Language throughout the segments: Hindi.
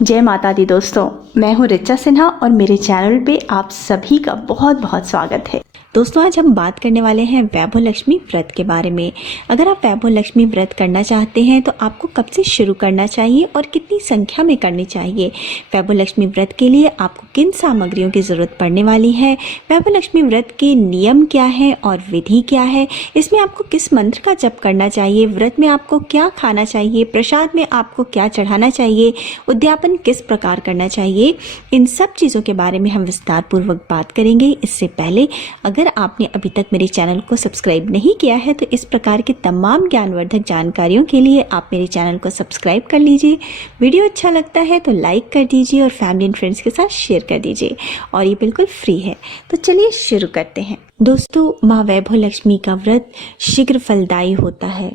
जय माता दी दोस्तों, मैं हूँ रिचा सिन्हा और मेरे चैनल पे आप सभी का बहुत बहुत स्वागत है। दोस्तों, आज हम बात करने वाले हैं वैभव लक्ष्मी व्रत के बारे में। अगर आप वैभव लक्ष्मी व्रत करना चाहते हैं तो आपको कब से शुरू करना चाहिए और कितनी संख्या में करनी चाहिए। वैभव लक्ष्मी व्रत के लिए आपको किन सामग्रियों की ज़रूरत पड़ने वाली है, वैभव लक्ष्मी व्रत के नियम क्या है और विधि क्या है, इसमें आपको किस मंत्र का जप करना चाहिए, व्रत में आपको क्या खाना चाहिए, प्रसाद में आपको क्या चढ़ाना चाहिए, उद्यापन किस प्रकार करना चाहिए, इन सब चीज़ों के बारे में हम विस्तार पूर्वक बात करेंगे। इससे पहले अगर आपने अभी तक मेरे चैनल को सब्सक्राइब नहीं किया है तो इस प्रकार के तमाम ज्ञानवर्धक जानकारियों के लिए आप मेरे चैनल को सब्सक्राइब कर लीजिए। वीडियो अच्छा लगता है तो लाइक कर दीजिए और फैमिली एंड फ्रेंड्स के साथ शेयर कर दीजिए और ये बिल्कुल फ्री है। तो चलिए शुरू करते हैं। दोस्तों, माँ वैभव लक्ष्मी का व्रत शीघ्र फलदायी होता है।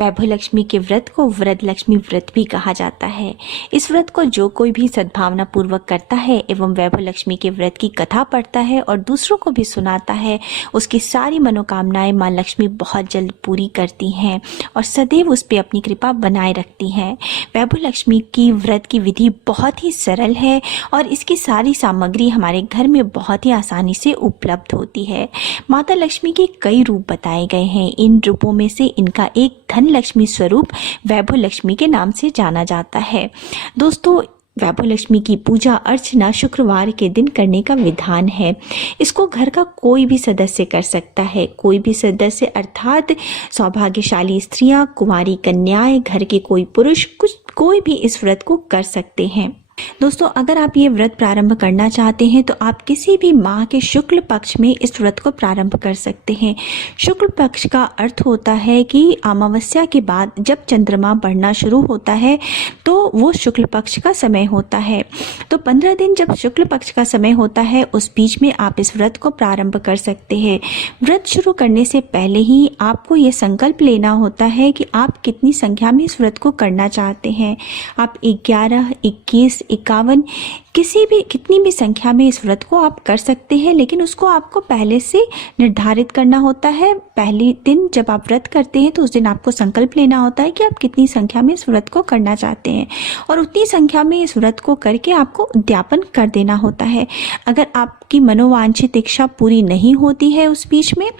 वैभव लक्ष्मी के व्रत को व्रत लक्ष्मी व्रत भी कहा जाता है। इस व्रत को जो कोई भी सद्भावना पूर्वक करता है एवं वैभव लक्ष्मी के व्रत की कथा पढ़ता है और दूसरों को भी सुनाता है, उसकी सारी मनोकामनाएं माँ लक्ष्मी बहुत जल्द पूरी करती हैं और सदैव उस पर अपनी कृपा बनाए रखती हैं। वैभव लक्ष्मी की व्रत की विधि बहुत ही सरल है और इसकी सारी सामग्री हमारे घर में बहुत ही आसानी से उपलब्ध होती है। माता लक्ष्मी के कई रूप बताए गए हैं। इन रूपों में से इनका एक धन लक्ष्मी स्वरूप वैभव लक्ष्मी के नाम से जाना जाता है। दोस्तों, वैभव लक्ष्मी की पूजा अर्चना शुक्रवार के दिन करने का विधान है। इसको घर का कोई भी सदस्य कर सकता है। कोई भी सदस्य अर्थात सौभाग्यशाली स्त्रियां, कुंवारी कन्याएं, घर के कोई पुरुष, कोई भी इस व्रत को कर सकते हैं। दोस्तों, अगर आप ये व्रत प्रारंभ करना चाहते हैं तो आप किसी भी माह के शुक्ल पक्ष में इस व्रत को प्रारंभ कर सकते हैं। शुक्ल पक्ष का अर्थ होता है कि अमावस्या के बाद जब चंद्रमा बढ़ना शुरू होता है तो वो शुक्ल पक्ष का समय होता है। तो 15 दिन जब शुक्ल पक्ष का समय होता है उस बीच में आप इस व्रत को प्रारंभ कर सकते हैं। व्रत शुरू करने से पहले ही आपको ये संकल्प लेना होता है कि आप कितनी संख्या में इस व्रत को करना चाहते हैं। आप 11, 21, 51 कितनी भी संख्या में इस व्रत को आप कर सकते हैं, लेकिन उसको आपको पहले से निर्धारित करना होता है। पहले दिन जब आप व्रत करते हैं तो उस दिन आपको संकल्प लेना होता है कि आप कितनी संख्या में इस व्रत को करना चाहते हैं और उतनी संख्या में इस व्रत को करके आपको उद्यापन कर देना होता है। अगर आपकी मनोवांछित इच्छा पूरी नहीं होती है उस बीच में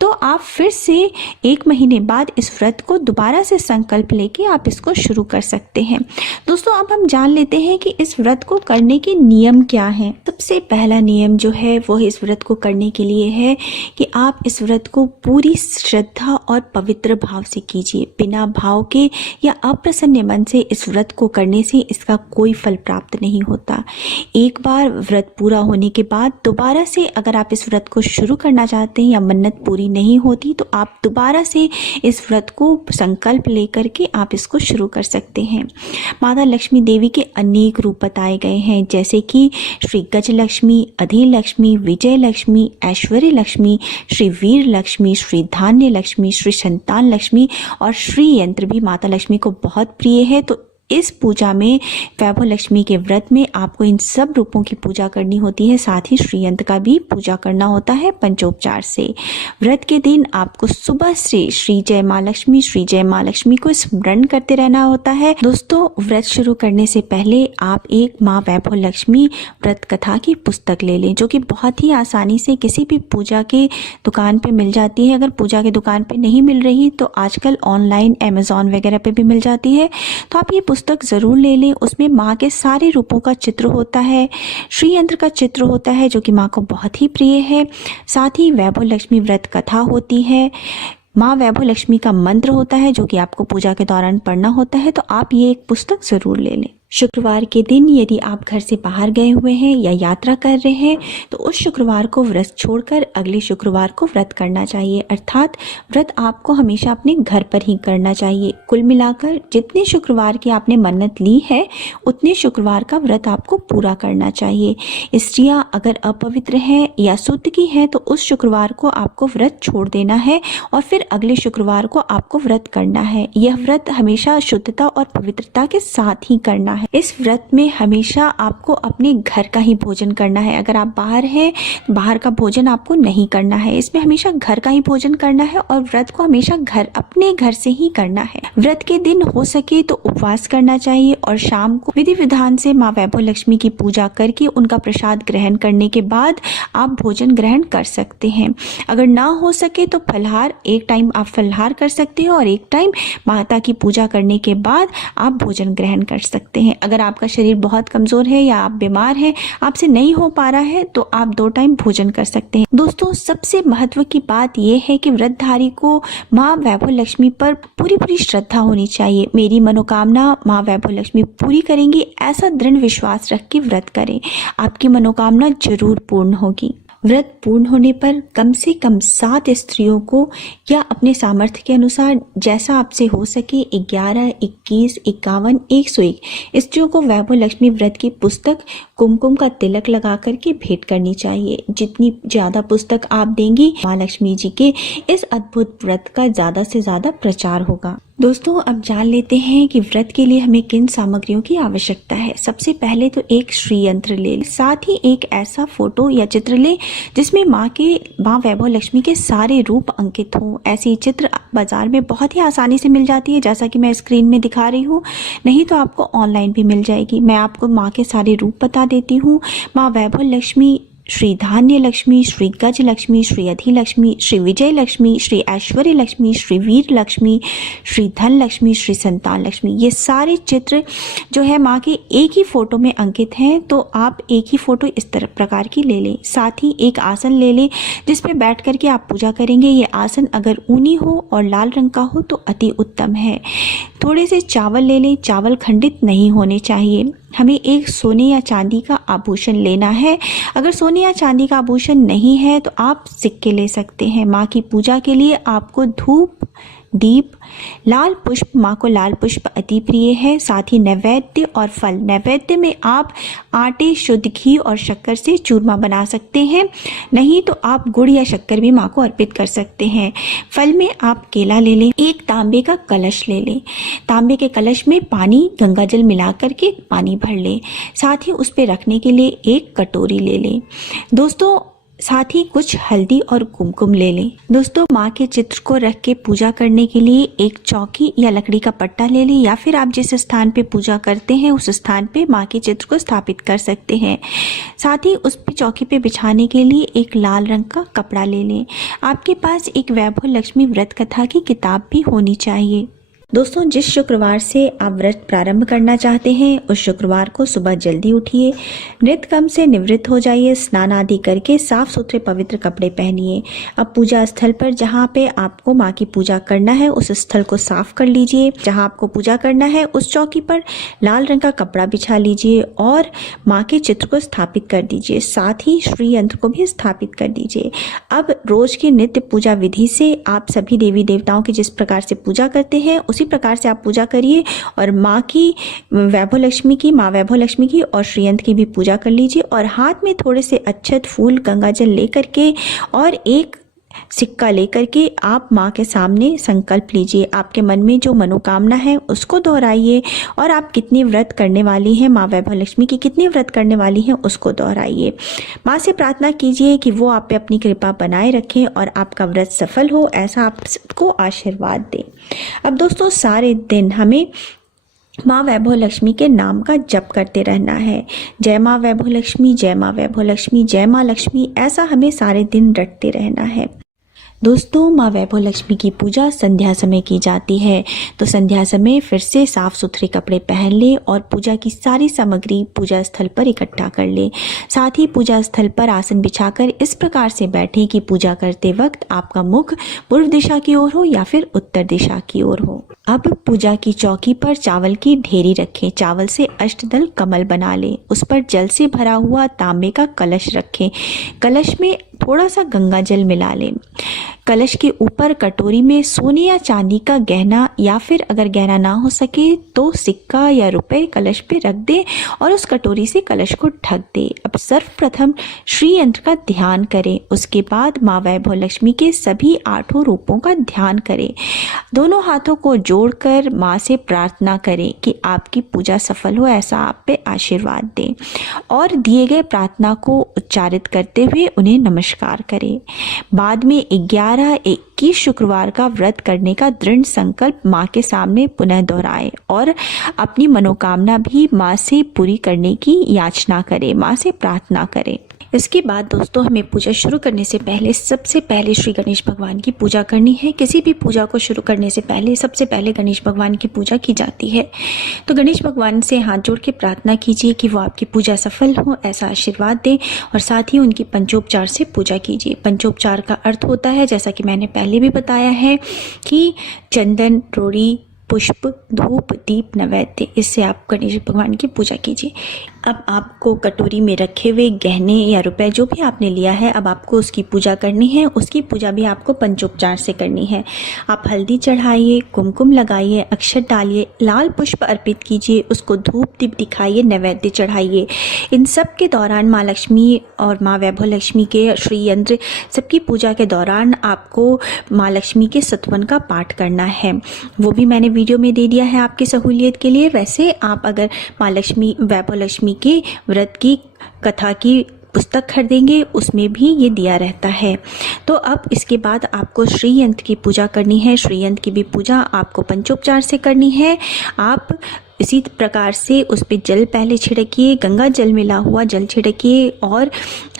तो आप फिर से 1 महीने बाद इस व्रत को दोबारा से संकल्प लेके आप इसको शुरू कर सकते हैं। दोस्तों, अब हम जान लेते हैं कि इस व्रत को करने के नियम क्या हैं। सबसे पहला नियम जो है वो इस व्रत को करने के लिए है कि आप इस व्रत को पूरी श्रद्धा और पवित्र भाव से कीजिए। बिना भाव के या अप्रसन्न मन से इस व्रत को करने से इसका कोई फल प्राप्त नहीं होता। एक बार व्रत पूरा होने के बाद दोबारा से अगर आप इस व्रत को शुरू करना चाहते हैं या मन्नत पूरी नहीं होती तो आप दोबारा से इस व्रत को संकल्प लेकर के आप इसको शुरू कर सकते हैं। माता लक्ष्मी देवी के अनेक रूप बताए गए हैं, जैसे कि श्री गज लक्ष्मी, अधि लक्ष्मी, विजय लक्ष्मी, ऐश्वर्य लक्ष्मी, श्री वीर लक्ष्मी, श्री धान्य लक्ष्मी, श्री संतान लक्ष्मी और श्री यंत्र भी माता लक्ष्मी को बहुत प्रिय है। तो इस पूजा में वैभव लक्ष्मी के व्रत में आपको इन सब रूपों की पूजा करनी होती है, साथ ही श्रीयंत्र का भी पूजा करना होता है पंचोपचार से। व्रत के दिन आपको सुबह से श्री जय माँ लक्ष्मी को स्मरण करते रहना होता है। दोस्तों, व्रत शुरू करने से पहले आप एक माँ वैभव लक्ष्मी व्रत कथा की पुस्तक ले लें, जो कि बहुत ही आसानी से किसी भी पूजा के दुकान पे मिल जाती है। अगर पूजा के दुकान पे नहीं मिल रही तो आजकल ऑनलाइन अमेज़ॉन वगैरह पे भी मिल जाती है। तो आप ये पुस्तक जरूर ले लें। उसमें माँ के सारे रूपों का चित्र होता है, श्री यंत्र का चित्र होता है जो कि माँ को बहुत ही प्रिय है। साथ ही वैभव लक्ष्मी व्रत कथा होती है, माँ वैभव लक्ष्मी का मंत्र होता है जो कि आपको पूजा के दौरान पढ़ना होता है। तो आप ये एक पुस्तक जरूर ले लें। शुक्रवार के दिन यदि आप घर से बाहर गए हुए हैं या यात्रा कर रहे हैं तो उस शुक्रवार को व्रत छोड़कर अगले शुक्रवार को व्रत करना चाहिए। अर्थात व्रत आपको हमेशा अपने घर पर ही करना चाहिए। कुल मिलाकर जितने शुक्रवार की आपने मन्नत ली है उतने शुक्रवार का व्रत आपको पूरा करना चाहिए। स्त्रियां अगर अपवित्र हैं या शुद्ध की हैं तो उस शुक्रवार को आपको व्रत छोड़ देना है और फिर अगले शुक्रवार को आपको व्रत करना है। यह व्रत हमेशा शुद्धता और पवित्रता के साथ ही करना है। है। इस व्रत में हमेशा आपको अपने घर का ही भोजन करना है। अगर आप बाहर हैं, बाहर का भोजन आपको नहीं करना है। इसमें हमेशा घर का ही भोजन करना है और व्रत को हमेशा अपने घर से ही करना है। व्रत के दिन हो सके तो उपवास करना चाहिए और शाम को विधि विधान से माँ वैभव लक्ष्मी की पूजा करके उनका प्रसाद ग्रहण करने के बाद आप भोजन ग्रहण कर सकते हैं। अगर ना हो सके तो फलहार, एक टाइम आप फलहार कर सकते हैं और एक टाइम माता की पूजा करने के बाद आप भोजन ग्रहण कर सकते हैं। अगर आपका शरीर बहुत कमजोर है या आप बीमार हैं, आपसे नहीं हो पा रहा है, तो आप 2 टाइम भोजन कर सकते हैं। दोस्तों, सबसे महत्व की बात यह है कि व्रतधारी को माँ वैभव लक्ष्मी पर पूरी श्रद्धा होनी चाहिए। मेरी मनोकामना माँ वैभव लक्ष्मी पूरी करेंगी, ऐसा दृढ़ विश्वास रख के व्रत करें। आपकी मनोकामना जरूर पूर्ण होगी। व्रत पूर्ण होने पर कम से कम 7 स्त्रियों को या अपने सामर्थ्य के अनुसार जैसा आपसे हो सके 11, 21, 51, 101 स्त्रियों को वैभव लक्ष्मी व्रत की पुस्तक कुमकुम का तिलक लगा करके भेंट करनी चाहिए। जितनी ज्यादा पुस्तक आप देंगी, माँ लक्ष्मी जी के इस अद्भुत व्रत का ज्यादा से ज्यादा प्रचार होगा। दोस्तों, अब जान लेते हैं कि व्रत के लिए हमें किन सामग्रियों की आवश्यकता है। सबसे पहले तो एक श्री यंत्र ले लें, साथ ही एक ऐसा फोटो या चित्र लें जिसमें माँ वैभव लक्ष्मी के सारे रूप अंकित हों। ऐसी चित्र बाजार में बहुत ही आसानी से मिल जाती है, जैसा कि मैं स्क्रीन में दिखा रही हूँ, नहीं तो आपको ऑनलाइन भी मिल जाएगी। मैं आपको माँ के सारे रूप बता देती हूँ। माँ वैभव लक्ष्मी, श्री धान्य लक्ष्मी, श्री गज लक्ष्मी, श्री अधि लक्ष्मी, श्री विजय लक्ष्मी, श्री ऐश्वर्य लक्ष्मी, श्री वीर लक्ष्मी, श्री धन लक्ष्मी, श्री संतान लक्ष्मी, ये सारे चित्र जो है माँ के एक ही फोटो में अंकित हैं। तो आप एक ही फोटो इस तरह प्रकार की ले लें। साथ ही एक आसन ले लें जिस पे बैठ करके आप पूजा करेंगे। ये आसन अगर ऊनी हो और लाल रंग का हो तो अति उत्तम है। थोड़े से चावल ले लें, चावल खंडित नहीं होने चाहिए। हमें एक सोने या चांदी का आभूषण लेना है। अगर सोने या चांदी का आभूषण नहीं है तो आप सिक्के ले सकते हैं। माँ की पूजा के लिए आपको धूप, दीप, लाल पुष्प, माँ को लाल पुष्प अति प्रिय है। साथ ही नैवेद्य और फल। नैवेद्य में आप आटे, शुद्ध घी और शक्कर से चूरमा बना सकते हैं, नहीं तो आप गुड़ या शक्कर भी माँ को अर्पित कर सकते हैं। फल में आप केला ले लें। एक तांबे का कलश ले लें। तांबे के कलश में पानी, गंगा जल मिला करके पानी भर लें। साथ ही उस पे रखने के लिए एक कटोरी ले लें। दोस्तों, साथ ही कुछ हल्दी और कुमकुम ले लें। दोस्तों, माँ के चित्र को रख के पूजा करने के लिए एक चौकी या लकड़ी का पट्टा ले लें, या फिर आप जिस स्थान पे पूजा करते हैं उस स्थान पे माँ के चित्र को स्थापित कर सकते हैं। साथ ही उस पे चौकी पे बिछाने के लिए एक लाल रंग का कपड़ा ले लें। आपके पास एक वैभव लक्ष्मी व्रत कथा की किताब भी होनी चाहिए। दोस्तों, जिस शुक्रवार से आप व्रत प्रारंभ करना चाहते हैं उस शुक्रवार को सुबह जल्दी उठिए, नित्य कर्म से निवृत्त हो जाइए, स्नान आदि करके साफ सुथरे पवित्र कपड़े पहनिए। अब पूजा स्थल पर जहाँ पे आपको माँ की पूजा करना है उस स्थल को साफ कर लीजिए। जहाँ आपको पूजा करना है उस चौकी पर लाल रंग का कपड़ा बिछा लीजिए और माँ के चित्र को स्थापित कर दीजिए। साथ ही श्री यंत्र को भी स्थापित कर दीजिए। अब रोज की नित्य पूजा विधि से आप सभी देवी देवताओं की जिस प्रकार से पूजा करते हैं उसी प्रकार से आप पूजा करिए और माँ वैभव लक्ष्मी की और श्रीयंत्र की भी पूजा कर लीजिए। और हाथ में थोड़े से अक्षत, फूल, गंगा जल लेकर के और एक सिक्का लेकर के आप माँ के सामने संकल्प लीजिए। आपके मन में जो मनोकामना है उसको दोहराइए और आप कितनी व्रत करने वाली हैं, माँ वैभव लक्ष्मी की कितनी व्रत करने वाली हैं उसको दोहराइए। माँ से प्रार्थना कीजिए कि वो आप पे अपनी कृपा बनाए रखें और आपका व्रत सफल हो, ऐसा आपको आशीर्वाद दे। अब दोस्तों, सारे दिन हमें माँ वैभव लक्ष्मी के नाम का जप करते रहना है। जय माँ वैभव लक्ष्मी, जय माँ वैभव लक्ष्मी, जय माँ लक्ष्मी, ऐसा हमें सारे दिन रटते रहना है। दोस्तों, माँ वैभव लक्ष्मी की पूजा संध्या समय की जाती है, तो संध्या समय फिर से साफ सुथरे कपड़े पहन ले और पूजा की सारी सामग्री पूजा स्थल पर इकट्ठा कर ले। साथ ही पूजा स्थल पर आसन बिछाकर इस प्रकार से बैठें कि पूजा करते वक्त आपका मुख पूर्व दिशा की ओर हो या फिर उत्तर दिशा की ओर हो। अब पूजा की चौकी पर चावल की ढेरी रखें। चावल से अष्टदल कमल बना लें। उस पर जल से भरा हुआ तांबे का कलश रखें। कलश में थोड़ा सा गंगा जल मिला लें। कलश के ऊपर कटोरी में सोने या चांदी का गहना या फिर अगर गहना ना हो सके तो सिक्का या रुपए कलश पे रख दे और उस कटोरी से कलश को ढक दे। अब सर्वप्रथम श्री यंत्र का ध्यान करें, उसके बाद माँ वैभव लक्ष्मी के सभी 8 रूपों का ध्यान करें। दोनों हाथों को जोड़कर माँ से प्रार्थना करें कि आपकी पूजा सफल हो, ऐसा आप पे आशीर्वाद दें और दिए गए प्रार्थना को उच्चारित करते हुए उन्हें नमस्कार करें। बाद में 11-21 शुक्रवार का व्रत करने का दृढ़ संकल्प माँ के सामने पुनः दोहराएं और अपनी मनोकामना भी माँ से पूरी करने की याचना करें, माँ से प्रार्थना करें। इसके बाद दोस्तों हमें पूजा शुरू करने से पहले सबसे पहले श्री गणेश भगवान की पूजा करनी है। किसी भी पूजा को शुरू करने से पहले सबसे पहले गणेश भगवान की पूजा की जाती है। तो गणेश भगवान से हाथ जोड़ के प्रार्थना कीजिए कि वो आपकी पूजा सफल हो, ऐसा आशीर्वाद दें और साथ ही उनकी पंचोपचार से पूजा कीजिए। पंचोपचार का अर्थ होता है, जैसा कि मैंने पहले भी बताया है, कि चंदन, रोड़ी, पुष्प, धूप, दीप, नैवेद्य, इससे आप गणेश भगवान की पूजा कीजिए। अब आपको कटोरी में रखे हुए गहने या रुपए जो भी आपने लिया है, अब आपको उसकी पूजा करनी है। उसकी पूजा भी आपको पंचोपचार से करनी है। आप हल्दी चढ़ाइए, कुमकुम लगाइए, अक्षत डालिए, लाल पुष्प अर्पित कीजिए, उसको धूप दीप दिखाइए, नैवेद्य चढ़ाइए। इन सब के दौरान माँ लक्ष्मी और माँ वैभव लक्ष्मी के श्री यंत्र सबकी पूजा के दौरान आपको माँ लक्ष्मी के सतवन का पाठ करना है। वो भी मैंने वीडियो में दे दिया है आपकी सहूलियत के लिए। वैसे आप अगर माँ लक्ष्मी, वैभव लक्ष्मी के व्रत की कथा की पुस्तक खरीदेंगे उसमें भी ये दिया रहता है। तो अब इसके बाद आपको श्री यंत्र की पूजा करनी है। श्री यंत्र की भी पूजा आपको पंचोपचार से करनी है। आप इसी प्रकार से उस पर जल पहले छिड़किए, गंगा जल मिला हुआ जल छिड़किए और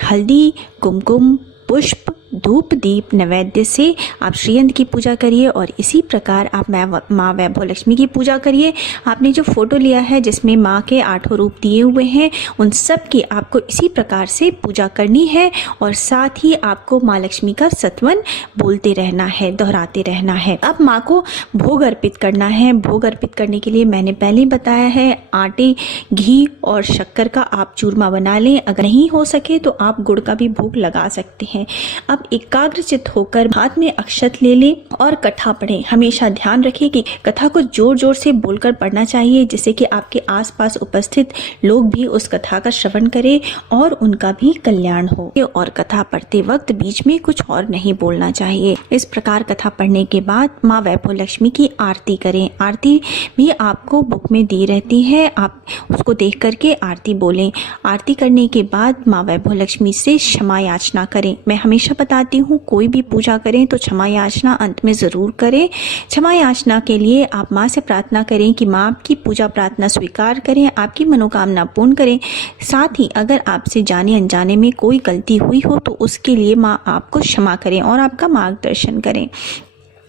हल्दी, कुमकुम, पुष्प, धूप, दीप, नैवेद्य से आप श्री यंत्र की पूजा करिए और इसी प्रकार आप माँ वैभव लक्ष्मी की पूजा करिए। आपने जो फोटो लिया है जिसमें माँ के 8 रूप दिए हुए हैं, उन सब की आपको इसी प्रकार से पूजा करनी है और साथ ही आपको माँ लक्ष्मी का सतवन बोलते रहना है, दोहराते रहना है। अब माँ को भोग अर्पित करना है। भोग अर्पित करने के लिए मैंने पहले ही बताया है, आटे, घी और शक्कर का आप चूरमा बना लें। अगर नहीं हो सके तो आप गुड़ का भी भोग लगा सकते हैं। अब एकाग्रचित होकर हाथ में अक्षत ले लें और कथा पढ़ें। हमेशा ध्यान रखें कि कथा को जोर जोर से बोलकर पढ़ना चाहिए, जिससे कि आपके आसपास उपस्थित लोग भी उस कथा का श्रवण करें और उनका भी कल्याण हो। और कथा पढ़ते वक्त बीच में कुछ और नहीं बोलना चाहिए। इस प्रकार कथा पढ़ने के बाद माँ वैभव लक्ष्मी की आरती करें। आरती भी आपको बुक में दी रहती है, आप उसको देख करके आरती बोलें। आरती करने के बाद माँ वैभव लक्ष्मी से क्षमा याचना करें। मैं हमेशा बताती हूँ, कोई भी पूजा करें तो क्षमा याचना अंत में ज़रूर करें। क्षमा याचना के लिए आप माँ से प्रार्थना करें कि माँ आपकी पूजा प्रार्थना स्वीकार करें, आपकी मनोकामना पूर्ण करें। साथ ही अगर आपसे जाने अनजाने में कोई गलती हुई हो तो उसके लिए माँ आपको क्षमा करें और आपका मार्गदर्शन करें।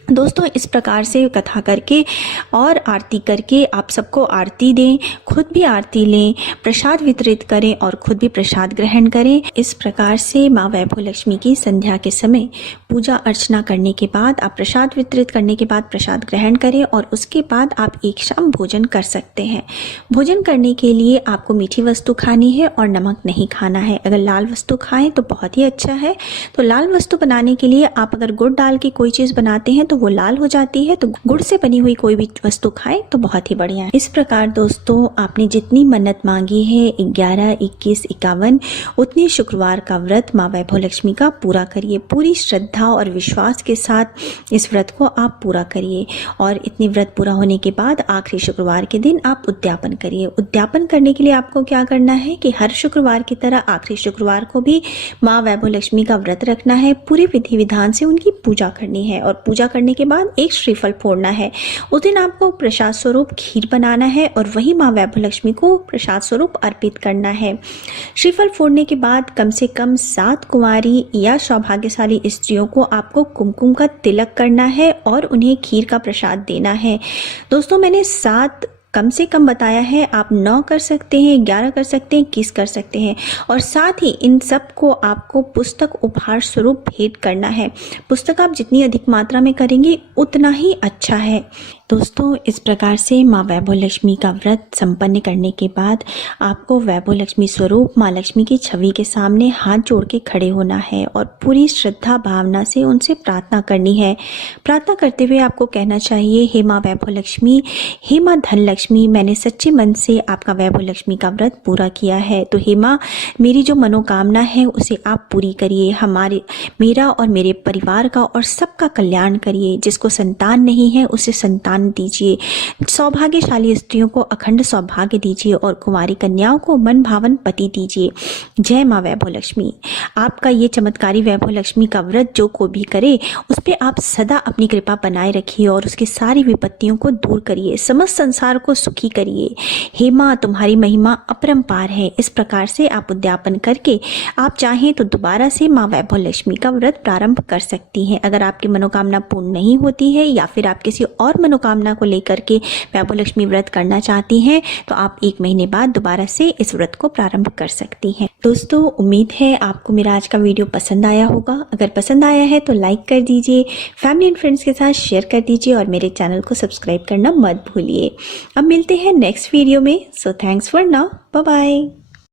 दोस्तों, इस प्रकार से कथा करके और आरती करके आप सबको आरती दें, खुद भी आरती लें, प्रसाद वितरित करें और खुद भी प्रसाद ग्रहण करें। इस प्रकार से माँ वैभव लक्ष्मी की संध्या के समय पूजा अर्चना करने के बाद आप प्रसाद वितरित करने के बाद प्रसाद ग्रहण करें और उसके बाद आप एक शाम भोजन कर सकते हैं। भोजन करने के लिए आपको मीठी वस्तु खानी है और नमक नहीं खाना है। अगर लाल वस्तु खाएं तो बहुत ही अच्छा है। तो लाल वस्तु बनाने के लिए आप अगर गुड़ डाल के कोई चीज़ बनाते हैं तो वो लाल हो जाती है, तो गुड़ से बनी हुई कोई भी वस्तु खाएं तो बहुत ही बढ़िया है। इस प्रकार दोस्तों, आपने जितनी मन्नत मांगी है 11, 21, 51 उतने शुक्रवार का व्रत माँ वैभव लक्ष्मी का पूरा करिए। पूरी श्रद्धा और विश्वास के साथ इस व्रत को आप पूरा करिए और इतने व्रत पूरा होने के बाद आखिरी शुक्रवार के दिन आप उद्यापन करिए। उद्यापन करने के लिए आपको क्या करना है कि हर शुक्रवार की तरह आखिरी शुक्रवार को भी माँ वैभव लक्ष्मी का व्रत रखना है। पूरी विधि विधान से उनकी पूजा करनी है और पूजा करने के बाद एक श्रीफल फोड़ना है। उस दिन आपको प्रसाद स्वरूप खीर बनाना है और वही माँ वैभव लक्ष्मी को प्रसाद स्वरूप अर्पित करना है। श्रीफल फोड़ने के बाद कम से कम 7 कुंवारी या सौभाग्यशाली स्त्रियों को आपको कुमकुम का तिलक करना है और उन्हें खीर का प्रसाद देना है। दोस्तों, मैंने 7 कम से कम बताया है। आप 9 कर सकते हैं, 11 कर सकते हैं, 21 कर सकते हैं और साथ ही इन सब को आपको पुस्तक उपहार स्वरूप भेंट करना है। पुस्तक आप जितनी अधिक मात्रा में करेंगे उतना ही अच्छा है। दोस्तों, इस प्रकार से माँ वैभव लक्ष्मी का व्रत संपन्न करने के बाद आपको वैभव लक्ष्मी स्वरूप माँ लक्ष्मी की छवि के सामने हाथ जोड़ के खड़े होना है और पूरी श्रद्धा भावना से उनसे प्रार्थना करनी है। प्रार्थना करते हुए आपको कहना चाहिए, हे माँ वैभव लक्ष्मी, हे माँ धन लक्ष्मी, मैंने सच्चे मन से आपका वैभव लक्ष्मी का व्रत पूरा किया है, तो हे माँ मेरी जो मनोकामना है उसे आप पूरी करिए। मेरा और मेरे परिवार का और सबका कल्याण करिए। जिसको संतान नहीं है उसे संतान दीजिए। सौभाग्यशाली स्त्रियों को अखंड सौभाग्य दीजिए और कुंवारी कन्याओं को मन भावन पति दीजिए। जय माँ वैभव लक्ष्मी। आपका ये चमत्कारी वैभव लक्ष्मी का व्रत जो कोई भी करे उस पे आप सदा अपनी कृपा बनाए रखिए और उसकी सारी विपत्तियों को दूर करिए, समस्त संसार को सुखी करिए। हे माँ, तुम्हारी महिमा अपरंपार है। इस प्रकार से आप उद्यापन करके आप चाहें तो दोबारा से माँ वैभव लक्ष्मी का व्रत प्रारंभ कर सकती हैं। अगर आपकी मनोकामना पूर्ण नहीं होती है या फिर आप किसी और मनोकामना को लेकर के वैभव लक्ष्मी व्रत करना चाहती हैं तो आप 1 महीने बाद दोबारा से इस व्रत को प्रारंभ कर सकती हैं। दोस्तों, उम्मीद है आपको मेरा आज का वीडियो पसंद आया होगा। अगर पसंद आया है तो लाइक कर दीजिए, फैमिली एंड फ्रेंड्स के साथ शेयर कर दीजिए और मेरे चैनल को सब्सक्राइब करना मत भूलिए। अब मिलते हैं नेक्स्ट वीडियो में। So thanks for now, bye bye.